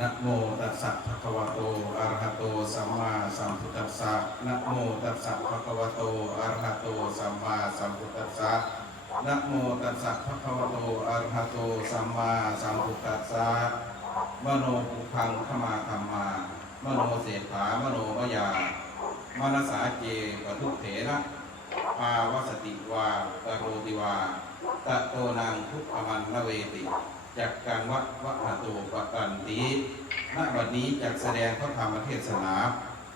นะโมตัสสะภะคะวะโต อะระหะโต สัมมาสัมพุทธัสสะนะโมตัสสะภะคะวะโต อะระหะโต สัมมาสัมพุทธัสสะนะโมตัสสะภะคะวะโต อะระหะโต สัมมาสัมพุทธัสสะมโนปุพังขมาธรรมา มโนเศรษฐามโนมยามนสาเจปทุเถนะปาวสติวากโรติวาตะโตนางทุกขมันนเวติ จักกังวัดวัฒโตปกันติณบัดนี้จักแสดงพระธรรมเทศนา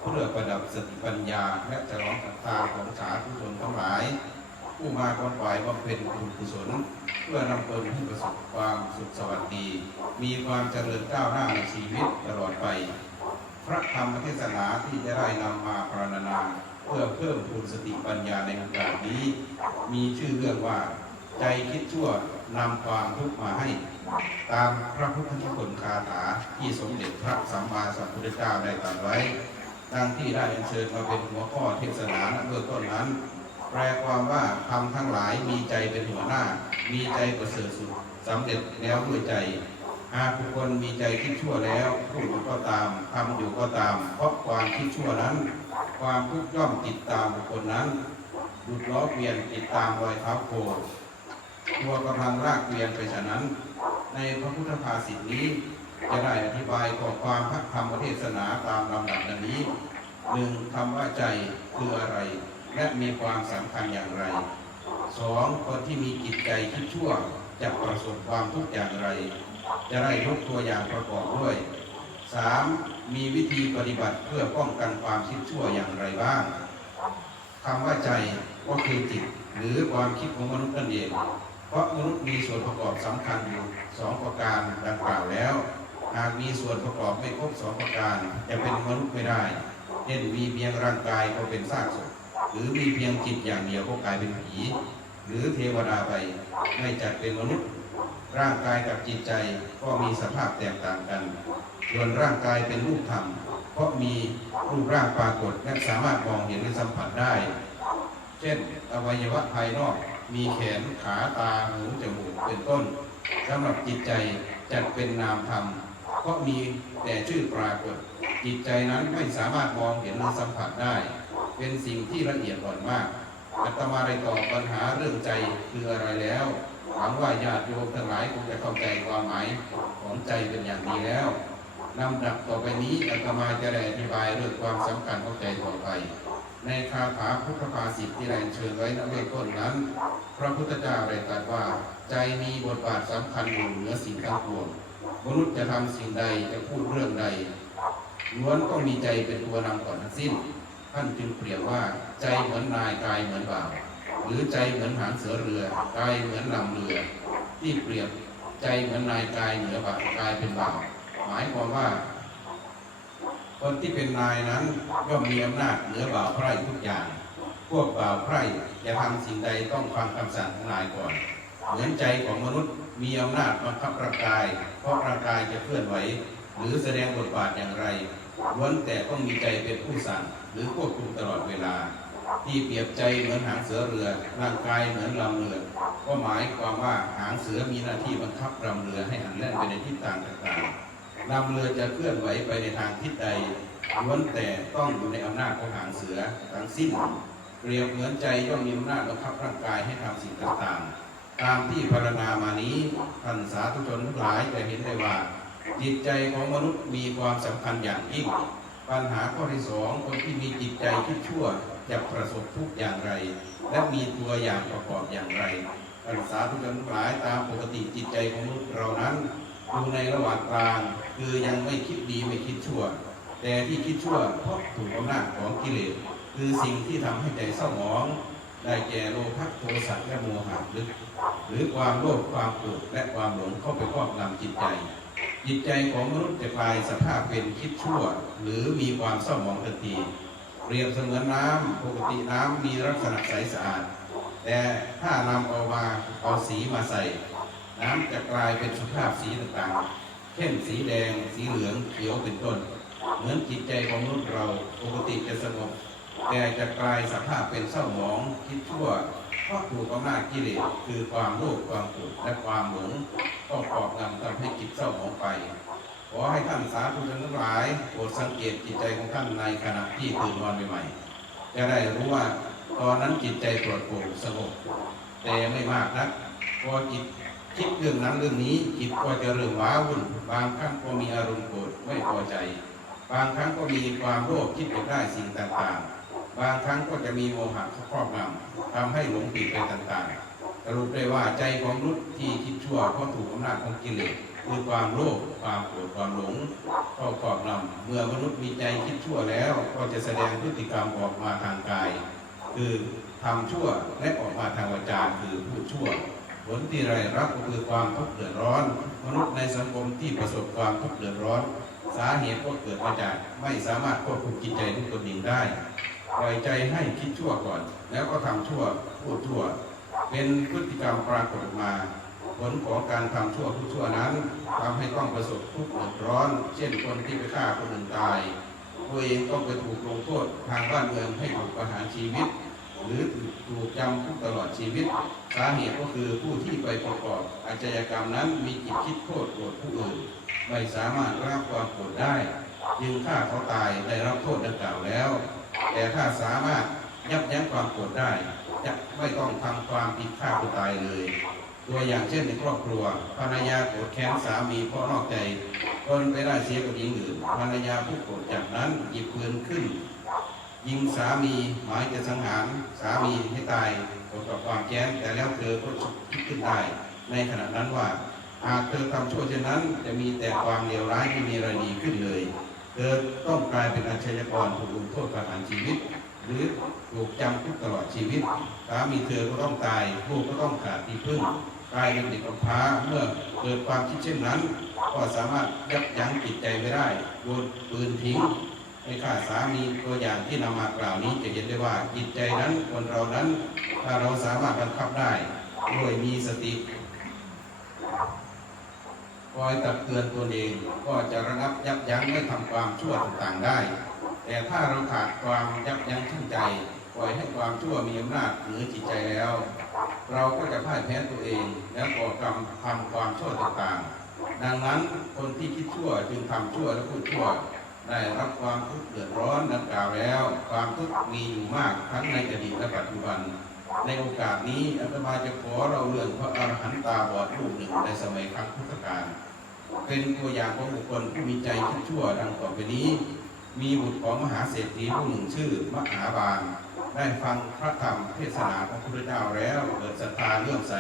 เพื่อประดับสติปัญญา และจะร้องศรัทธาของสาธุชนทั้งหลาย ผู้มาควนไหวบำเพ็ญบุญกุศล เพื่อนำตนให้ประสบความสุขสวัสดี มีความเจริญก้าวหน้าในชีวิตตลอดไป พระธรรมเทศนาที่จะได้นำมาพรรณนาเพื่อเพิ่มพูนสติปัญญาในโอกาสนี้ มีชื่อเรื่องว่า ใจคิดชั่วนำความทุกข์มาให้ ตามพระพุทธคุณคาถาที่สมเด็จพระสัมมาสัมพุทธเจ้าได้ตรัสไว้ดังที่ได้เชิญมาเป็นหัวข้อเทศนาเบื้องต้นนั้น แปลความว่าทำทั้งหลายมีใจเป็นหัวหน้า มีใจประเสริฐสุดสำเร็จแล้วด้วยใจ หากบุคคลมีใจคิดชั่วแล้วพูดก็ตามทำอยู่ก็ตาม เพราะความคิดชั่วนั้น ความทุกข์ย่อมติดตามบุคคลนั้นหลุดล้อเวียนติดตามรอยเท้าโคตัวกำลังรากเวียนไปฉะนั้น ในพระพุทธภาษิตนี้ จะได้อธิบายข้อความพระธรรมเทศนาตามลำดับดังนี้หนึ่งคำว่าใจคืออะไร และมีความสำคัญอย่างไรสองคนที่มีจิตใจคิดชั่วจะประสบความทุกข์อย่างไร จะได้ยกตัวอย่างประกอบด้วยสามมีวิธีปฏิบัติเพื่อป้องกันความคิดชั่วอย่างไรบ้างคำว่าใจก็คือจิตหรือความคิดของมนุษย์นั่นเอง เพราะมนุษย์มีส่วนประกอบสำคัญอยู่สองประการดังกล่าวแล้ว หากมีส่วนประกอบไม่ครบสองประการ จะเป็นมนุษย์ไม่ได้เช่นมีเพียงร่างกายก็เป็นซากศพหรือมีเพียงจิตอย่างเดียวก็กลายเป็นผี หรือเทวดาไปไม่จัดเป็นมนุษย์ ร่างกายกับจิตใจก็มีสภาพแตกต่างกัน ส่วนร่างกายเป็นรูปธรรม เพราะมีรูปร่างปรากฏและสามารถมองเห็นและสัมผัสได้ เช่น อวัยวะภายนอก มีแขนขาตาหูจมูกเป็นต้นสำหรับจิตใจจัดเป็นนามธรรมเพราะมีแต่ชื่อปรากฏ จิตใจนั้นไม่สามารถมองเห็นหรือสัมผัสได้ เป็นสิ่งที่ละเอียดอ่อนมากอาตมาได้ตอบปัญหาเรื่องใจคืออะไรแล้วหวังว่าญาติโยมทั้งหลายคงจะเข้าใจความหมายของใจเป็นอย่างดีแล้วลำดับต่อไปนี้อาตมาจะได้อธิบายเรื่องความสำคัญของใจต่อไป ในคาถาพุทธภาษิตที่ได้เชิญไว้ในเบื้องต้นนั้น พระพุทธเจ้าได้ตรัสว่า ใจมีบทบาทสำคัญอยู่เหนือสิ่งทั้งปวงมนุษย์จะทำสิ่งใดจะพูดเรื่องใดล้วนต้องมีใจเป็นตัวนำก่อนทั้งสิ้น ท่านจึงเปรียบว่าใจเหมือนนายกายเหมือนบ่าว หรือใจเหมือนหางเสือเรือกายเหมือนลำเรือ ที่เปรียบใจเหมือนนายกายเหนือบ่าวกายเป็นบ่าว หมายความว่า คนที่เป็นนายนั้นย่อมมีอำนาจเหนือบ่าวไพร่ทุกอย่าง พวกบ่าวไพร่จะทำสิ่งใดต้องฟังคำสั่งของนายก่อน เหมือนใจของมนุษย์มีอำนาจบังคับร่างกาย เพราะร่างกายจะเคลื่อนไหว หรือแสดงบทบาทอย่างไรล้วนแต่ต้องมีใจเป็นผู้สั่งหรือควบคุมตลอดเวลา ที่เปรียบใจเหมือนหางเสือเรือร่างกายเหมือนลำเรือก็หมายความว่าหางเสือมีหน้าที่บังคับลำเรือให้หันแล่นไปในทิศทางต่างๆ ลำเรือจะเคลื่อนไหวไปในทางทิศใดล้วนแต่ต้องอยู่ในอำนาจของหางเสือทั้งสิ้นเปรียบเหมือนใจย่อมมีอำนาจบังคับร่างกายให้ทำสิ่งต่างๆ ตามที่พรรณนามานี้ท่านสาธุชนทั้งหลายจะเห็นได้ว่า จิตใจของมนุษย์มีความสำคัญอย่างยิ่ง ปัญหาข้อที่สองคนที่มีจิตใจที่ชั่วจะประสบทุกอย่างไร และมีตัวอย่างประกอบอย่างไรท่านสาธุชนทั้งหลายตามปกติจิตใจของมนุษย์เรานั้นอยู่ในระหว่างกลาง คือยังไม่คิดดีไม่คิดชั่ว แต่ที่คิดชั่วเพราะถูกอำนาจของกิเลสคือสิ่งที่ทำให้ใจเศร้าหมอง ได้แก่โลภะโทสะและโมหะลึกหรือความโลภความโกรธและความหลงเข้าไปครอบงำจิตใจ จิตใจของมนุษย์จะกลายสภาพเป็นคิดชั่ว หรือมีความเศร้าหมองทันทีเปรียบเสมือนน้ำปกติน้ำมีลักษณะใสสะอาด แต่ถ้านำเอามาเอาสีมาใส่ น้ำจะกลายเป็นสภาพสีต่างๆ เช่นสีแดง สีเหลืองเขียวเป็นต้น เหมือนจิตใจของมนุษย์เราปกติจะสงบแต่จะกลายสภาพเป็นเศร้าหมองคิดชั่วเพราะถูกอำนาจกิเลสคือความโลภความโกรธและความหลงก็ครอบงำทำให้จิตเศร้าหมองไปขอให้ท่านสาธุชนทั้งหลายโปรดสังเกตจิตใจของท่านในขณะที่ตื่นนอนใหม่ๆจะได้รู้ว่าตอนนั้นจิตใจปลอดโปร่งสงบแต่ไม่มากนักพอจิต คิดเรื่องนั้นเรื่องนี้จิตก็จะเริ่มว้าวุ่นบางครั้งก็มีอารมณ์โกรธไม่พอใจ บางครั้งก็มีความโลภคิดอยากได้สิ่งต่างๆ บางครั้งก็จะมีโมหะครอบงำทำให้หลงผิดไปต่างๆ สรุปได้ว่าใจของมนุษย์ที่คิดชั่วเพราะถูกอำนาจของกิเลสคือความโลภความโกรธความหลงเข้าครอบงำเมื่อมนุษย์มีใจคิดชั่วแล้ว ก็จะแสดงพฤติกรรมออกมาทางกาย คือทำชั่วและออกมาทางวาจาคือพูดชั่ว ผลที่ไรายรับก็คือความทุกข์เดือดร้อน มนุษย์ในสังคมที่ประสบความทุกข์เดือดร้อน สาเหตุก็เกิดมาจากไม่สามารถควบคุมจิตใจของตนเองได้ปล่อยใจให้คิดชั่วก่อน แล้วก็ทำชั่วพูดชั่ว เป็นพฤติกรรมปรากฏมา ผลของการทำชั่วผู้ชั่วนั้นทำให้ต้องประสบทุกข์เดือดร้อน เช่นคนที่ไปฆ่าคนอื่นตายตัวเองต้องไปถูกลงโทษทางบ้านเมืองให้ถูกประหารชีวิต หรือถูกจำคุกตลอดชีวิต สาเหตุก็คือผู้ที่ไปประกอบอาชญากรรมนั้นมีจิตคิดโทษโกรธผู้อื่นไม่สามารถรับความโกรธได้จึงฆ่าเขาตายได้รับโทษดังกล่าวแล้ว แต่ถ้าสามารถยับยั้งความโกรธได้ จะไม่ต้องทำความผิดฆ่าผู้ตายเลย ตัวอย่างเช่นในครอบครัวภรรยาโกรธแค้นสามีเพราะนอกใจตนไปได้เสียกับหญิงอื่นภรรยาผู้โกรธจากนั้นหยิบปืนขึ้น ยิงสามีหมายจะสังหารสามีให้ตายผลกับความแค้นแต่แล้วเธอก็คิดขึ้นได้ในขณะนั้นว่าหากเธอทำชั่วเช่นนั้นจะมีแต่ความเลวร้ายไม่มีอะไรดีขึ้นเลย เธอต้องกลายเป็นอาชญากรถูกลงโทษประหารชีวิต หรือถูกจำคุกตลอดชีวิตสามีเธอก็ต้องตายลูกก็ต้องขาดที่พึ่งกลายเป็นเด็กกำพร้าเมื่อเกิดความคิดเช่นนั้น ก็สามารถยับยั้งจิตใจไว้ได้โยนปืนทิ้ง ให้ฆ่าสามีตัวอย่างที่นำมากล่าวนี้จะเห็นได้ว่าจิตใจนั้นคนเรานั้น ถ้าเราสามารถบังคับได้ด้วยมีสติคอยตักเตือนตัวเองก็จะระงับยับยั้งไม่ทำความชั่วต่างๆได้ แต่ถ้าเราขาดความยับยั้งชั่งใจปล่อยให้ความชั่วมีอำนาจเหนือจิตใจแล้ว เราก็จะพ่ายแพ้ตัวเองและก่อกรรมทำความชั่วต่างๆ ดังนั้นคนที่คิดชั่วจึงทำชั่วและพูดชั่ว ได้รับความทุกข์เดือดร้อนดังกล่าวแล้ว ความทุกข์มีอยู่มากทั้งในอดีตและปัจจุบัน ในโอกาสนี้อาตมาจะขอเราเรื่องพระอรหันตาบอดรูปหนึ่งในสมัยครั้งพุทธกาลเป็นตัวอย่างของบุคคลผู้มีใจคิดชั่วดังต่อไปนี้ มีบุตรของมหาเศรษฐีผู้หนึ่งชื่อ มหาบาล ได้ฟังพระธรรมเทศนาของพระพุทธเจ้าแล้วเกิดศรัทธาเลื่อมใส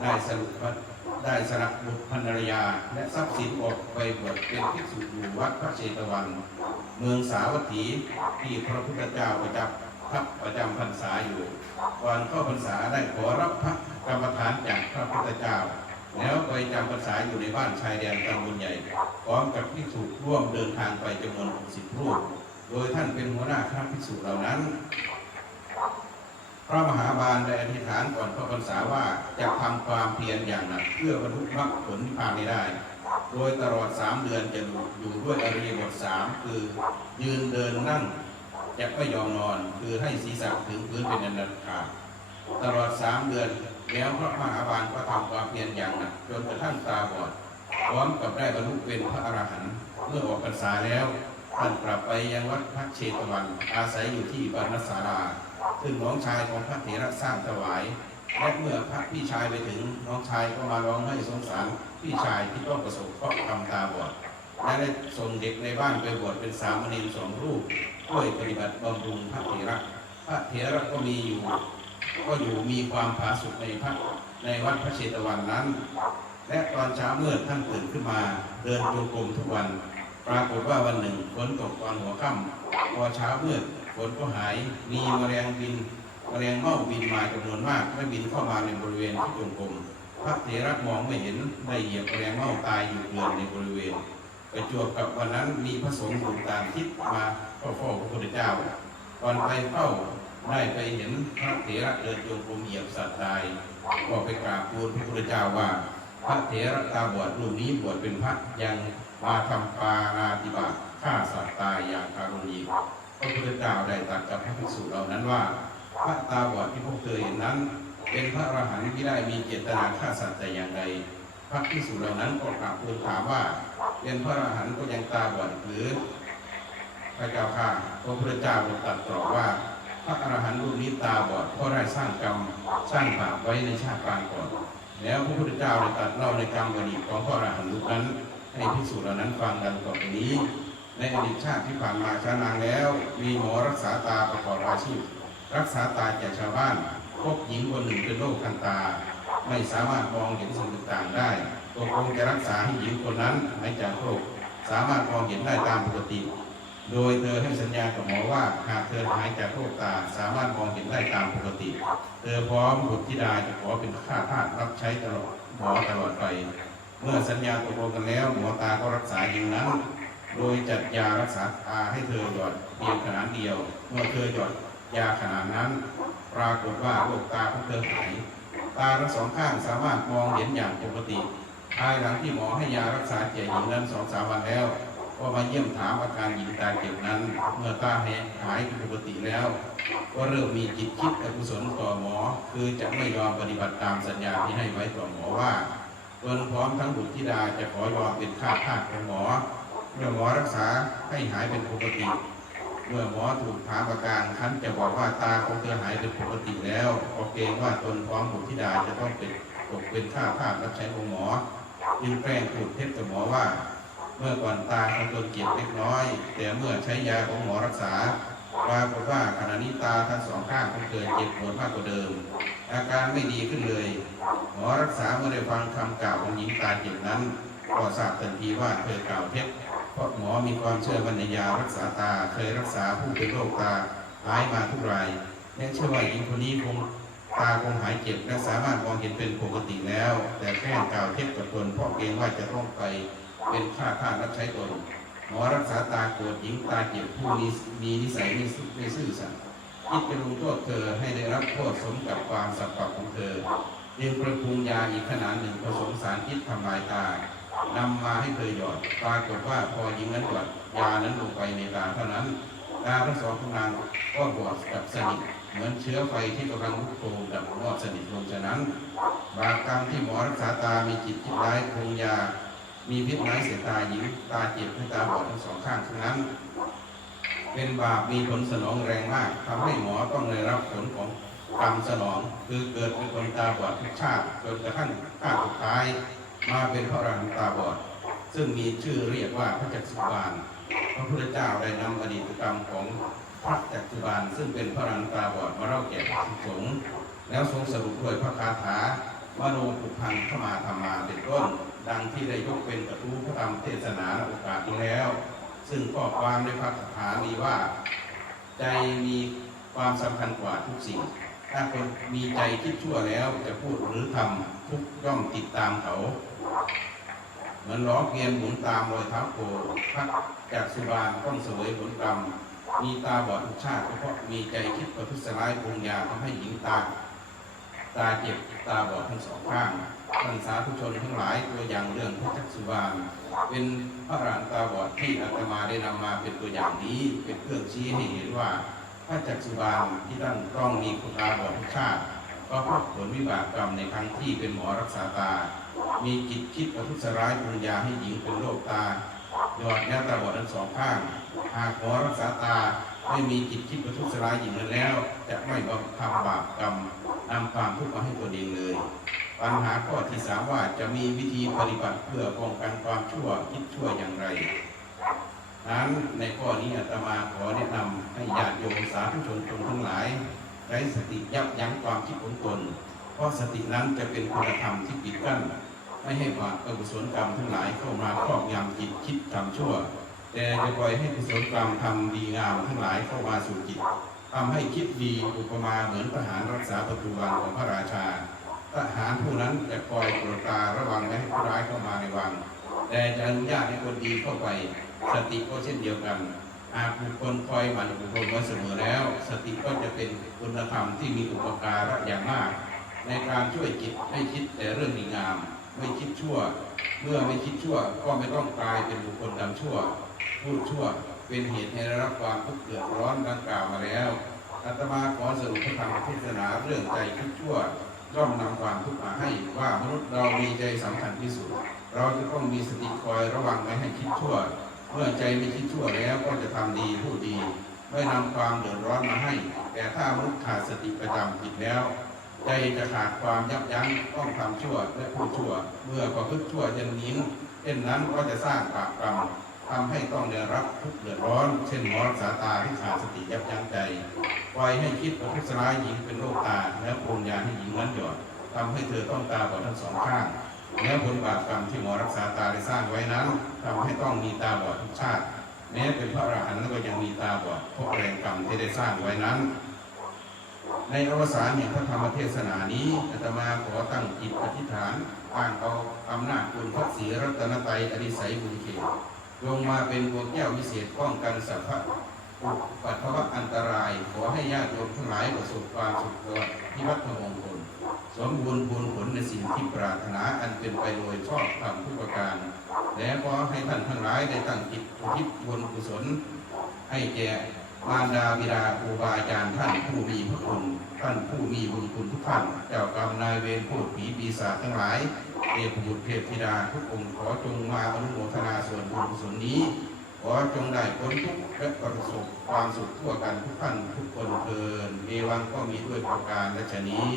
ได้สรุป ได้สละบุตรภรรยา และทรัพย์สินออกไปบวชเป็นภิกษุอยู่วัดพระเชตวัน เมืองสาวัตถีที่พระพุทธเจ้าประจำทับประจำพรรษาอยู่ก่อนเข้าพรรษาได้ขอรับพระกรรมฐานจากพระพุทธเจ้า แล้วไปจำพรรษาอยู่ในบ้านชายแดนตำบลใหญ่ พร้อมกับภิกษุร่วมเดินทางไปจำนวน60รูป โดยท่านเป็นหัวหน้าคณะภิกษุเหล่านั้น พระมหาบาลได้อธิษฐานก่อนเข้าพรรษาว่าจะทำความเพียรอย่างหนักเพื่อบรรลุมรรคผลนิพพานได้ โดยตลอดสามเดือนจะอยู่ด้วยอริยบทสามคือยืนเดินนั่งจะไม่ยอมนอนคือให้ศีรษะถึงพื้นเป็นอันดับขาดตลอดสามเดือนแล้วพระมหาบาลก็ทำความเพียรอย่างหนักจนกระทั่งตาบอดพร้อมกับได้บรรลุเป็นพระอรหันต์เมื่อออกพรรษาแล้วท่านกลับไปยังวัดพระเชตวันอาศัยอยู่ที่ปานศาลา ซึ่งน้องชายของพระเถระสร้างถวาย และเมื่อพระพี่ชายไปถึงน้องชายก็มาร้องให้สงสารพี่ชายที่ต้องประสบเคราะห์กรรมตาบอดและได้ส่งเด็กในบ้านไปบวชเป็นสามเณรสองรูปช่วยปฏิบัติบำรุงพระเถระพระเถระก็มีอยู่ ก็อยู่มีความผาสุกในพระในวัดพระเชตวันนั้น และตอนเช้าเมืดท่านตื่นขึ้นมา เดินจงกรมทุกวัน ปรากฏว่าวันหนึ่งฝนตกตอนหัวค่ำพอเช้าเมืด ฝนก็หายมีแมลงบินแมลงเม่าบินมาจำนวนมากและบินเข้ามาในบริเวณที่จงกรมพระเถระมองไม่เห็นได้เหยียบแมลงเม่าตายอยู่เกลื่อนในบริเวณไปจวบกับวันนั้นมีพระสงฆ์อยู่ตามทิศมาเข้าเฝ้าพระพุทธเจ้าก่อนไปเฝ้าได้ไปเห็นพระเถระเดินจงกรมเหยียบสัตว์ตายก็ไปกราบทูลพระพุทธเจ้าว่า พระเถระตาบอดรูปนี้บวชเป็นพระยังมาทำปานาติบาตฆ่าสัตว์ตายอย่างการุณี ระพุทธเจ้าได้ตรัสกับพระภิกษุเหล่านั้นว่า พระตาบอดที่พวกเธอเห็นนั้น เป็นพระอรหันต์ที่ได้มีเจตนาฆ่าสัตว์แต่อย่างใดพระภิกษุเหล่านั้นก็กราบทูลถามว่าเป็นพระอรหันต์ก็ยังตาบอดหรือพระเจ้าข้าพระพุทธเจ้าตรัสตอบว่า พระอรหันต์รูปนี้ตาบอดเพราะได้สร้างกรรมสร้างบาปไว้ในชาติปางก่อนแล้วพระพุทธเจ้าได้ตรัสเล่าในกรรมอดีของพระอรหันต์รูปนั้น ให้ภิกษุเหล่านั้นฟังดังต่อไปนี้ ในอดีตชาติที่ผ่านมาช้านานแล้ว มีหมอรักษาตาประกอบอาชีพ รักษาตาแก่ชาวบ้านพบหญิงคนหนึ่งเป็นโรคทางตา ไม่สามารถมองเห็นสิ่งต่างๆได้ตกลงจะรักษาให้หญิงคนนั้นหายจากโรคสามารถมองเห็นได้ตามปกติ โดยเธอให้สัญญากับหมอว่าหากเธอหายจากโรคตาสามารถมองเห็นได้ตามปกติ เธอพร้อมบุตรธิดาจะขอเป็นข้าทาสรับใช้ตลอดหมอตลอดไป เมื่อสัญญาตกลงกันแล้ว หมอตาก็รักษาหญิงนั้น โดยจัดยารักษาตาให้เธอหยอดเพียงขนาดเดียว เมื่อเธอหยอดยาขนาดนั้น ปรากฏว่าโรคตาของเธอหาย ตาทั้งสองข้างสามารถมองเห็นอย่างปกติ ภายหลังที่หมอให้ยารักษาแก่หญิงนั้นสองสามวันแล้วก็มาเยี่ยมถามอาการหญิงตาเจ็บนั้น เมื่อตาแหายหายเป็นปกติแล้ว ก็เริ่มมีจิตคิดอกุศลต่อหมอ คือจะไม่ยอมปฏิบัติตามสัญญาที่ให้ไว้ต่อหมอว่าตนพร้อมทั้งบุตรธิดาจะขอยอมเป็นข้าทาสของหมอ เมื่อหมอรักษาให้หายเป็นปกติ เมื่อหมอถูกถามอาการคันจะบอกว่าตาของเธอหายเป็นปกติแล้วก็เกรงว่าตนพร้อมบุตรธิดาจะต้องเป็นตกเป็นข้าทาสรับใช้ของหมอจึงแกล้งพูดเท็จกับหมอว่า เมื่อก่อนตาของตนเจ็บเล็กน้อย แต่เมื่อใช้ยาของหมอรักษาปรากฏว่าขณะนี้ตาทั้งสองข้างของเธอเจ็บปวดมากกว่าเดิม อาการไม่ดีขึ้นเลย หมอรักษาเมื่อได้ฟังคำกล่าวของหญิงตาเจ็บนั้นก็ทราบทันทีว่าเธอกล่าวเท็จ เพราะหมอมีความเชื่อมั่นยารักษาตา เคยรักษาผู้เป็นโรคตาหายมาทุกรายและเชื่อว่าหญิงคนนี้คงตาคงหายเจ็บและสามารถมองเห็นเป็นปกติแล้ว แต่แค่กล่าวเท็จกับตนเพราะเกรงว่าจะต้องไปเป็นข้าทาสรับใช้ตนหมอรักษาตาโกรธหญิงตาเจ็บผู้มีมีนิสัยไม่ซื่อไม่ซื่อสัตย์คิดจะลงโทษเธอให้ได้รับโทษสมกับความสับปะของเธอจึงประปรุงยาอีกขนาดหนึ่งผสมสารพิษทำลายตา นำมาให้เธอหยอด ปรากฏว่าพอหญิงนั้นหยอดยานั้นลงไปในตาเท่านั้นตาทั้งสองของนางก็บอดกับสนิทเหมือนเชื้อไฟที่กำลังลุกโชนดับมอดสนิทลงฉะนั้น บาปกรรมที่หมอรักษาตามีจิตคิดร้ายปรุงยา มีพิษไม้เสียตาหญิงตาเจ็บให้ตาบอดทั้งสองข้างทั้งนั้น เป็นบาปมีผลสนองแรงมากทำให้หมอต้องได้รับผลของกรรมสนอง คือเกิดเป็นคนตาบอดทุกชาติจนกระทั่งชาติสุดท้าย มาเป็นพระอรหันต์ตาบอด ซึ่งมีชื่อเรียกว่าพระจักสุบาล พระพุทธเจ้าได้นำอดีตกรรมของพระจักสุบาล ซึ่งเป็นพระอรหันต์ตาบอดมาเล่าแก่พระสงฆ์แล้วทรงสรุปด้วยพระคาถามโนปุพังขมาธรรมาเป็นต้น ดังที่ได้ยกเป็นกระทู้พระธรรมเทศนาโอกาสนี้แล้ว ซึ่งข้อความในพระคาถามีว่าใจมีความสำคัญกว่าทุกสิ่ง ถ้าคนมีใจคิดชั่วแล้วจะพูดหรือทำทุกย่อมติดตามเขา เหมือนล้อเกวียนหมุนตามรอยเท้าโคพระจากสุบานต้องเสวยผลกรรม มีตาบอดทุกชาติเพราะมีใจคิดประทุษร้ายปงยาทำให้หญิงตา ตาเจ็บตาบอดทั้งสองข้างท่านสาธุชนทั้งหลายตัวอย่างเรื่องพระจักสุบาล เป็นพระรหันตาบอดที่อาตมาได้นำมาเป็นตัวอย่างนี้เป็นเครื่องชี้ให้เห็นว่าพระจักสุบาลที่ท่านต้องมีคุณตาบอดทุกชาติ ก็เพราะผลวิบากกรรมในครั้งที่เป็นหมอรักษาตา มีจิตคิดประทุษร้ายปรุงยาให้หญิงเป็นโรคตาหยอดยาตาบอดทั้งสองข้าง หากหมอรักษาตาไม่มีจิตคิดประทุษร้ายหญิงนั้นแล้ว จะไม่บำทำบาปกรรมนำความทุกข์มาให้ตัวเองเลย ปัญหาข้อที่สามว่าจะมีวิธีปฏิบัติเพื่อป้องกันความชั่วคิดชั่วอย่างไรนั้นในข้อนี้อาตมาขอแนะนำให้ญาติโยมสาธุชนชนทั้งหลายใช้สติยับยั้งความคิดของตน เพราะสตินั้นจะเป็นคุณธรรมที่ปิดกั้น ไม่ให้บาปอกุศลกรรมทั้งหลายเข้ามาครอบงำจิตคิดทำชั่ว แต่จะปล่อยให้กุศลกรรมทำดีงามทั้งหลายเข้ามาสู่จิตทำให้คิดดีอุปมาเหมือนทหารรักษาประตูวังของพระราชาทหารผู้นั้นจะคอยตรวจตาระวังไม่ให้ผู้ร้ายเข้ามาในวัง แต่จะอนุญาตให้คนดีเข้าไป สติก็เช่นเดียวกันหากบุคคลคอยหมั่นอบรมไว้เสมอแล้ว สติก็จะเป็นคุณธรรมที่มีอุปการะอย่างมาก ในการช่วยจิตให้คิดแต่เรื่องดีงาม ไม่คิดชั่ว เมื่อไม่คิดชั่วก็ไม่ต้องกลายเป็นบุคคลดำชั่ว พูดชั่วเป็นเหตุให้ได้รับความทุกข์เดือดร้อนดังกล่าวมาแล้วอาตมาขอสรุปพระธรรมเทศนาเรื่องใจคิดชั่วย่อมนำความทุกข์มาให้ว่ามนุษย์เรามีใจสำคัญที่สุด เราจะต้องมีสติคอยระวังไม่ให้คิดชั่ว เมื่อใจไม่คิดชั่วแล้วก็จะทำดีพูดดี ไม่นำความเดือดร้อนมาให้ แต่ถ้ามนุษย์ขาดสติประจำผิดแล้ว ใจจะขาดความยับยั้งต้องทำชั่วและพูดชั่ว เมื่อประพฤติชั่วยันยิ้งเช่นนั้นก็จะสร้างบาปกรรมทำให้ต้องได้รับทุกข์เดือดร้อน เช่นหมอรักษาตาที่ขาดสติยับยั้งใจปล่อยให้คิดประทุษร้ายหญิงเป็นโรคตาแล้วปรุงยาให้หญิงนั้นหยอดทำให้เธอต้องตาบอดทั้งสองข้างแล้วผลบาปกรรมที่หมอรักษาตาได้สร้างไว้นั้นทำให้ต้องมีตาบอดทุกชาติ แม้เป็นพระอรหันต์ก็ยังมีตาบอดเพราะแรงกรรมที่ได้สร้างไว้นั้น ในอวสานแห่งพระธรรมเทศนานี้อาตมาขอตั้งจิตอธิษฐานตั้งเอาอำนาจคุณพระศรีรัตนตรัยอดิสัยบุญเขตลงมาเป็นดวงแก้ววิเศษป้องกันสัพพะปัตถวะอันตราย ขอให้ญาติโยมทั้งหลายประสบความสุขตลอดพิวัฒมงคลสมบูรณ์บุญผลในสิ่งที่ปรารถนาอันเป็นไปโดยชอบธรรมทุกประการ และขอให้ท่านทั้งหลายได้ตั้งจิตอุทิศบุญกุศลให้แก่ มารดาบิดาครูบาอาจารย์ท่านผู้มีพระคุณท่านผู้มีบุญคุณทุกท่านเจ้ากรรมนายเวรพูดผีปีศาจทั้งหลายเทพบุตรเทพธิดาทุกองค์ขอจงมาอนุโมทนาส่วนบุญกุศลนี้ ขอจงได้พ้นทุกข์และประสบความสุขทั่วกันทุกท่านทุกคนเทินเอวังก็มีด้วยประการและชนี้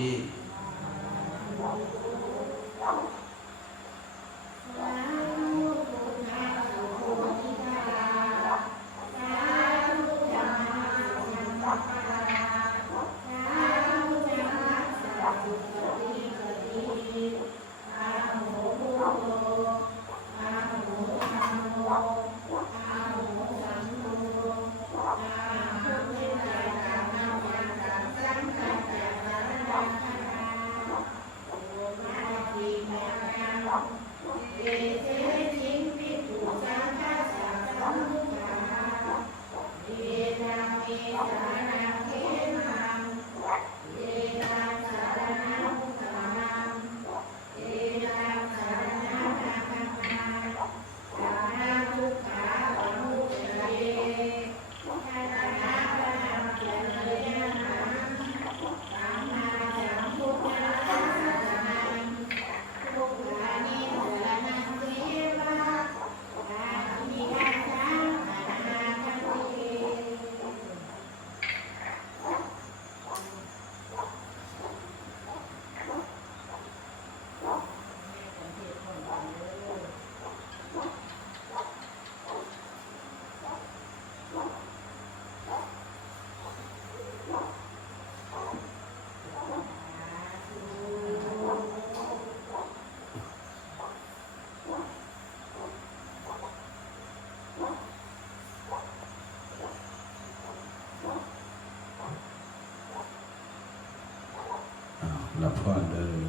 รับพรเลย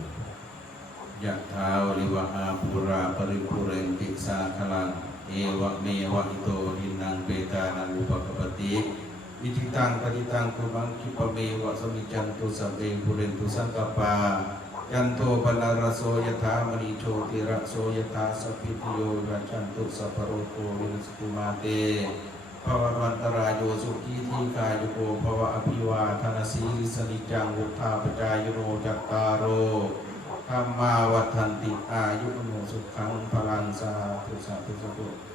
ยะทาวริวหาปุราปริปุเรนติสาคลัง เอวะเมวะอิโตทินังเปตานังอุปกปปติอิทิตังปฏิตังตุมังคิปะเมวะสมิจันตุสัพเพปุเรนตุสังกปายันโทปนารโสยถามณีโชติระโสยถาสัพพิโยราชันตุสัพพะโรโควินสกุมาเต ภววันตรายโยสุขีทีกายโกภวะอภิวาทนสีริสนิจังวุธาปจายโนจัตตารโรธรรมาวัฏันติอายุโนสุขังพลังสาธุสาธุสาธุ